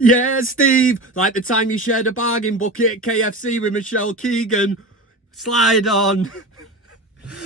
Yeah, Steve, like the time you shared a bargain bucket at KFC with Michelle Keegan. Slide on.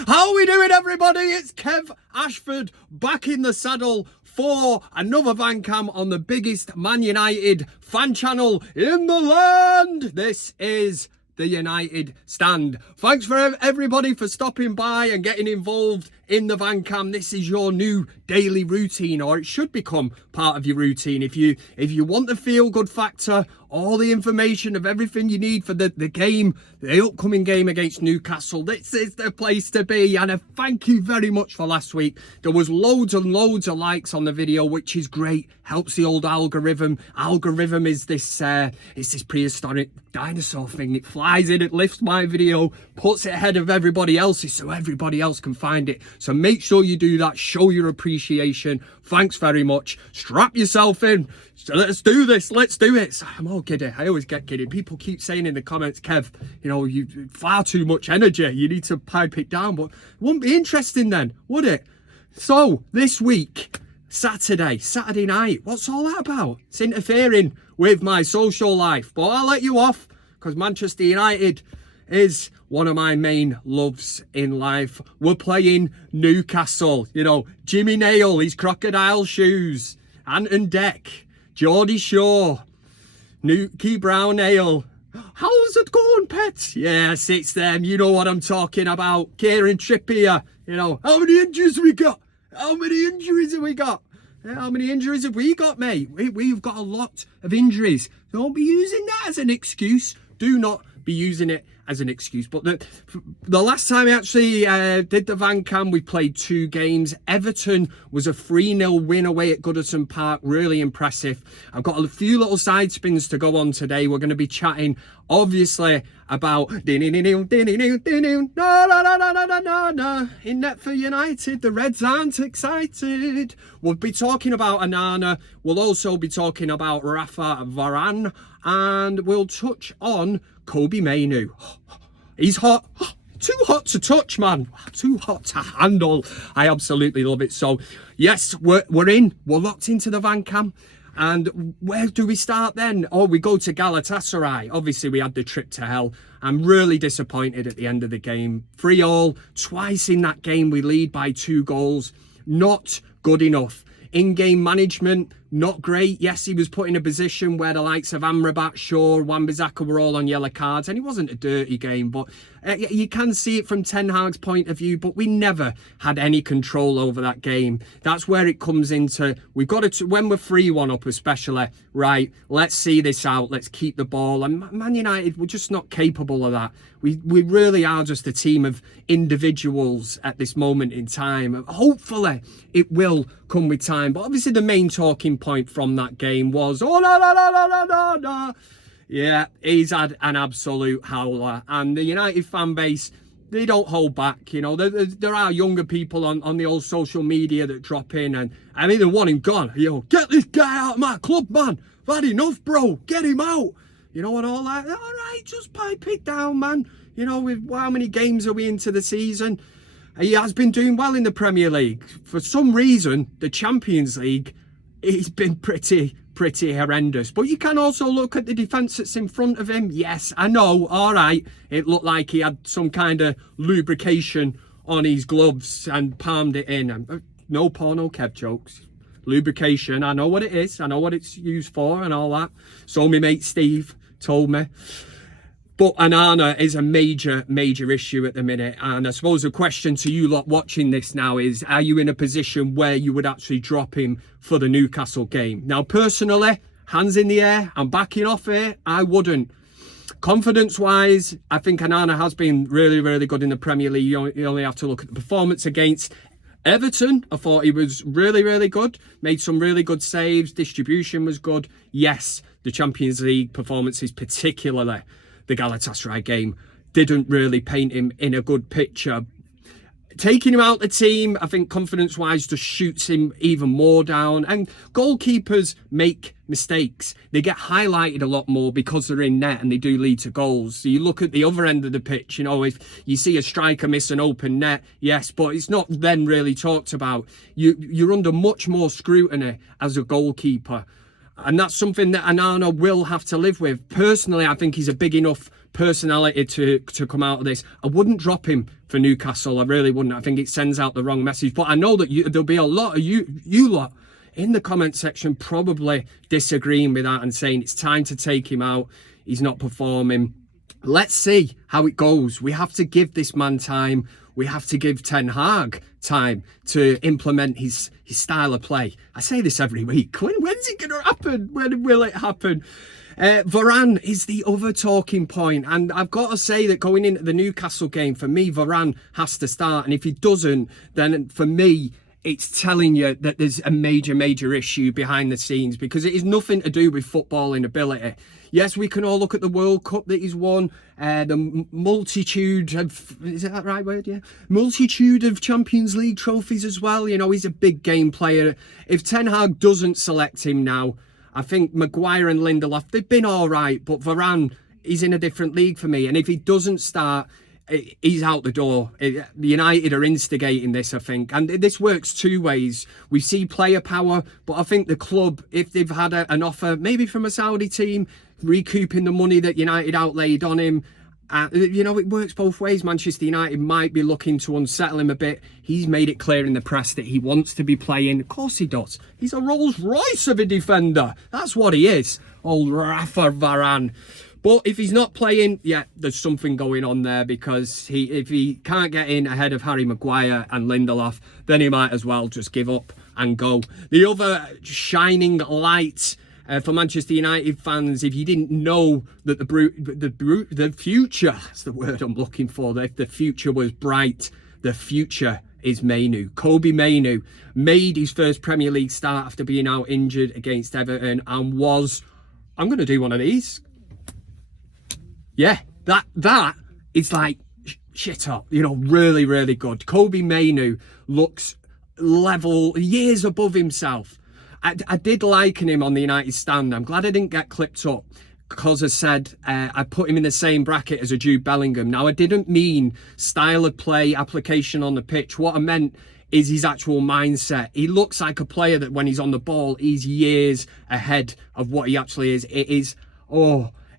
How are we doing, everybody? It's Kev Ashford back in the saddle for another van cam on the biggest Man United fan channel in the land. This is the United Stand. Thanks for everybody for stopping by and getting involved in the van cam. This is your new daily routine, or it should become part of your routine. If you want the feel good factor, all the information of everything you need for the game, the upcoming game against Newcastle, this is the place to be. And thank you very much for last week. There was loads and loads of likes on the video, which is great. Helps the old algorithm. Algorithm is this it's this prehistoric dinosaur thing. It flies in, it lifts my video, puts it ahead of everybody else's so everybody else can find it. So make sure you do that. Show your appreciation. Thanks very much. Strap yourself in. So let's do this. Let's do it. So I'm all giddy. I always get giddy. People keep saying in the comments, Kev, you know, you far too much energy. You need to pipe it down. But it wouldn't be interesting then, would it? So this week, Saturday night, what's all that about? It's interfering with my social life. But I'll let you off because Manchester United is one of my main loves in life. We're playing Newcastle. You know, Jimmy Nail, his crocodile shoes, Anton Deck, Geordie Shaw, Key Brown Ale. How's it going, pets? Yes, it's them. You know what I'm talking about. Kieran Trippier. You know, how many injuries we got? How many injuries have we got? How many injuries have we got, mate? We've got a lot of injuries. Don't be using that as an excuse. Do not be using it as an excuse. But the last time I actually did the van cam, we played 2 games. Everton was a 3-0 win away at Goodison Park. Really impressive. I've got a few little side spins to go on today. We're going to be chatting, obviously, about in net for United. The Reds aren't excited. We'll be talking about Onana. We'll also be talking about Rafa Varane. And we'll touch on Kobe Mainu. He's hot. Too hot to touch, man. Too hot to handle. I absolutely love it. So, yes, we're locked into the van cam. And where do we start then? Oh, we go to Galatasaray. Obviously, we had the trip to hell. I'm really disappointed at the end of the game. 3-3. Twice in that game, we lead by 2 goals. Not good enough. In-game management, not great. Yes, he was put in a position where the likes of Amrabat, Shaw, Wan-Bissaka were all on yellow cards, and it wasn't a dirty game, but you can see it from Ten Hag's point of view, but we never had any control over that game. That's where it comes into, we've got to, when we're 3-1 up especially, right, let's see this out, let's keep the ball. And Man United, we're just not capable of that. We really are just a team of individuals at this moment in time. Hopefully, it will come with time. But obviously, the main talking point from that game was, oh, no. Yeah, he's had an absolute howler. And the United fan base, they don't hold back. You know, there are younger people on the old social media that drop in and I mean, they want him gone. You know, get this guy out of my club, man. I've had enough, bro. Get him out. You know, and all that. All right, just pipe it down, man. You know, with how many games are we into the season? He has been doing well in the Premier League. For some reason, the Champions League, he's been pretty horrendous. But you can also look at the defence that's in front of him. Yes, I know. All right. It looked like he had some kind of lubrication on his gloves and palmed it in. No porno Kev jokes. Lubrication. I know what it is. I know what it's used for and all that. So my mate Steve told me. But Onana is a major issue at the minute. And I suppose the question to you lot watching this now is, are you in a position where you would actually drop him for the Newcastle game? Now, personally, hands in the air, I'm backing off it. I wouldn't. Confidence-wise, I think Onana has been really good in the Premier League. You only have to look at the performance against Everton. I thought he was really good. Made some really good saves. Distribution was good. Yes, the Champions League performances, particularly the Galatasaray game, didn't really paint him in a good picture. Taking him out the team, I think confidence-wise just shoots him even more down. And goalkeepers make mistakes. They get highlighted a lot more because they're in net and they do lead to goals. So you look at the other end of the pitch, you know, if you see a striker miss an open net, yes, but it's not then really talked about. You're under much more scrutiny as a goalkeeper. And that's something that Onana will have to live with. Personally, I think he's a big enough personality to come out of this. I wouldn't drop him for Newcastle. I really wouldn't. I think it sends out the wrong message. But I know that there'll be a lot of you lot in the comment section probably disagreeing with that and saying it's time to take him out. He's not performing. Let's see how it goes. We have to give this man time. We have to give Ten Hag time to implement his style of play. I say this every week. When's it going to happen? When will it happen? Varane is the other talking point, and I've got to say that going into the Newcastle game, for me, Varane has to start, and if he doesn't, then for me, it's telling you that there's a major issue behind the scenes, because it is nothing to do with footballing ability. Yes, we can all look at the World Cup that he's won, the multitude of, is that the right word? Yeah. Multitude of Champions League trophies as well. You know, he's a big game player. If Ten Hag doesn't select him now, I think Maguire and Lindelof, they've been all right, but Varane, he's in a different league for me. And if he doesn't start, he's out the door. United are instigating this, I think. And this works two ways. We see player power, but I think the club, if they've had an offer, maybe from a Saudi team, recouping the money that United outlaid on him, you know, it works both ways. Manchester United might be looking to unsettle him a bit. He's made it clear in the press that he wants to be playing. Of course he does. He's a Rolls Royce of a defender. That's what he is. Old Rafa Varane. But if he's not playing, yeah, there's something going on there, because if he can't get in ahead of Harry Maguire and Lindelof, then he might as well just give up and go. The other shining light for Manchester United fans, if you didn't know that the future, that's the word I'm looking for, if the future was bright, the future is Mainoo. Kobbie Mainoo made his first Premier League start after being out injured against Everton, and was, I'm going to do one of these. Yeah, that is like shit up, you know, really good. Kobbie Mainoo looks level, years above himself. I did liken him on the United stand. I'm glad I didn't get clipped up, because I said I put him in the same bracket as a Jude Bellingham. Now, I didn't mean style of play, application on the pitch. What I meant is his actual mindset. He looks like a player that when he's on the ball, he's years ahead of what he actually is. It is,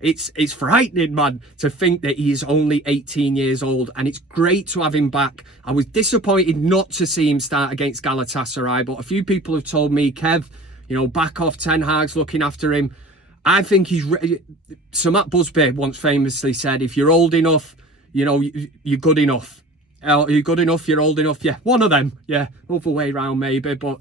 it's frightening, man, to think that he is only 18 years old, and it's great to have him back. I was disappointed not to see him start against Galatasaray, but a few people have told me, Kev, you know, back off, Ten Hag's looking after him. I think he's ready. Sir Matt Busby once famously said, if you're old enough, you know, you're good enough. You're good enough, you're old enough. Yeah, one of them. Yeah, other way around maybe, but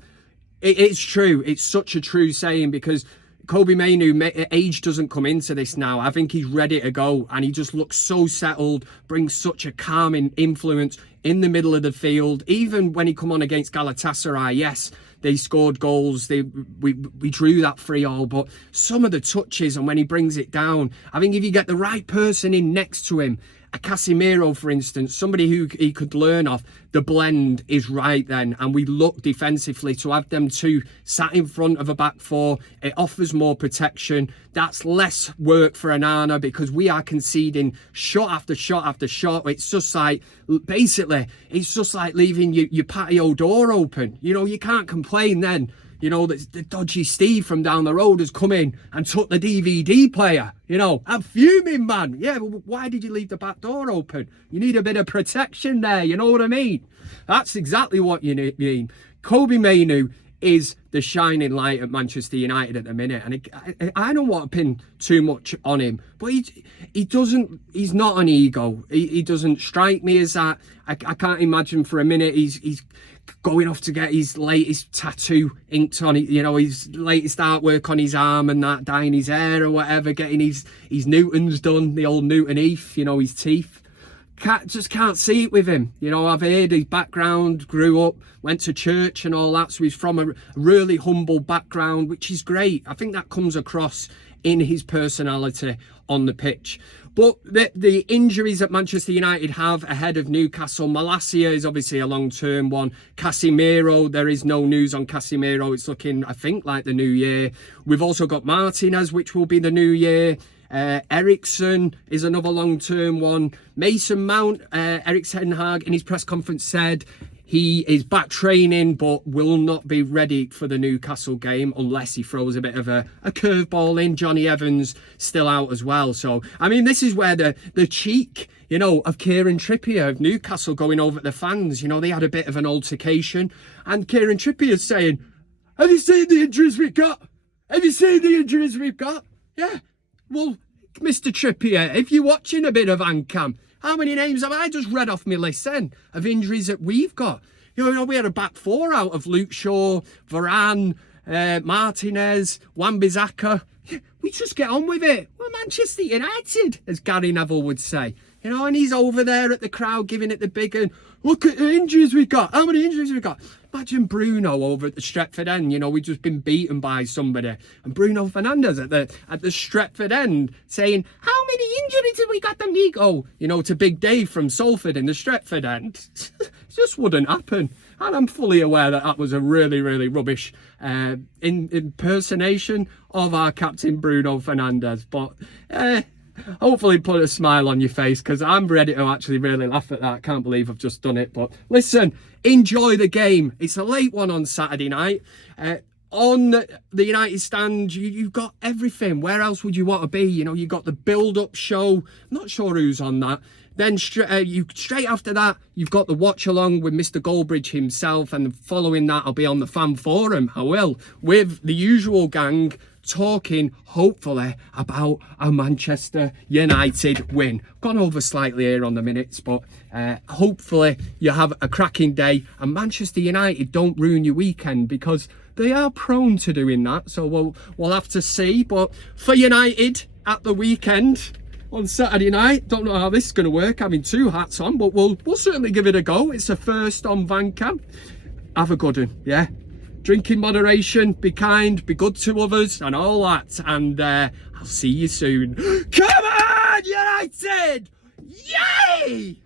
it's true. It's such a true saying, because Kobbie Mainoo, age doesn't come into this now. I think he's ready to go, and he just looks so settled, brings such a calming influence in the middle of the field. Even when he come on against Galatasaray, yes, they scored goals, we drew that 3-3, but some of the touches and when he brings it down, I think if you get the right person in next to him, a Casemiro, for instance, somebody who he could learn off, the blend is right then. And we look defensively to have them two sat in front of a back four. It offers more protection. That's less work for Onana, because we are conceding shot after shot after shot. It's just like, basically, it's just like leaving your patio door open. You know, you can't complain then. You know, the dodgy Steve from down the road has come in and took the DVD player. You know, I'm fuming, man. Yeah, well, why did you leave the back door open? You need a bit of protection there, you know what I mean? That's exactly what you mean. Kobbie Mainoo is the shining light at Manchester United at the minute. And I don't want to pin too much on him, but he's not an ego. He doesn't strike me as that. I can't imagine for a minute he's going off to get his latest tattoo inked on it, you know, his latest artwork on his arm and that, dyeing his hair or whatever, getting his Newtons done, the old Newton Heath, you know, his teeth. Just can't see it with him. You know, I've heard his background, grew up, went to church and all that, so he's from a really humble background, which is great. I think that comes across in his personality on the pitch. But the injuries that Manchester United have ahead of Newcastle, Malacia is obviously a long-term one. Casemiro, there is no news on Casemiro. It's looking, I think, like the new year. We've also got Martinez, which will be the new year. Eriksen is another long-term one. Mason Mount, Erik Ten Hag in his press conference said He is back training, but will not be ready for the Newcastle game unless he throws a bit of a curveball in. Johnny Evans still out as well. So, I mean, this is where the cheek, you know, of Kieran Trippier of Newcastle going over at the fans. You know, they had a bit of an altercation. And Kieran Trippier saying, have you seen the injuries we've got? Have you seen the injuries we've got? Yeah. Well, Mr. Trippier, if you're watching a bit of Ancam, how many names have I just read off my list then of injuries that we've got? You know, we had a back four out of Luke Shaw, Varane, Martinez, Wan-Bissaka. We just get on with it. We're Manchester United, as Gary Neville would say. You know, and he's over there at the crowd giving it the big one. Look at the injuries we got. How many injuries we got? Imagine Bruno over at the Stretford end. You know, we've just been beaten by somebody. And Bruno Fernandes at the Stretford end saying, how many injuries have we got, amigo? You know, to Big Dave from Salford in the Stretford end. It just wouldn't happen. And I'm fully aware that was a really, really rubbish impersonation of our captain Bruno Fernandes. But hopefully put a smile on your face, because I'm ready to actually really laugh at that. Can't believe I've just done it. But listen, enjoy the game. It's a late one on Saturday night. On the United stand, you've got everything. Where else would you want to be? You know, you've got the build-up show. I'm not sure who's on that. Then straight after that, you've got the watch-along with Mr. Goldbridge himself. And following that, I'll be on the fan forum. I will, with the usual gang, talking hopefully about a Manchester United win. Gone over slightly here on the minutes, but hopefully you have a cracking day and Manchester United don't ruin your weekend, because they are prone to doing that. So we'll have to see. But for United at the weekend on Saturday night, don't know how this is going to work having two hats on, but we'll certainly give it a go. It's a first on Vancam. Have a good one, yeah. Drink in moderation, be kind, be good to others, and all that. And I'll see you soon. Come on, United! Yay!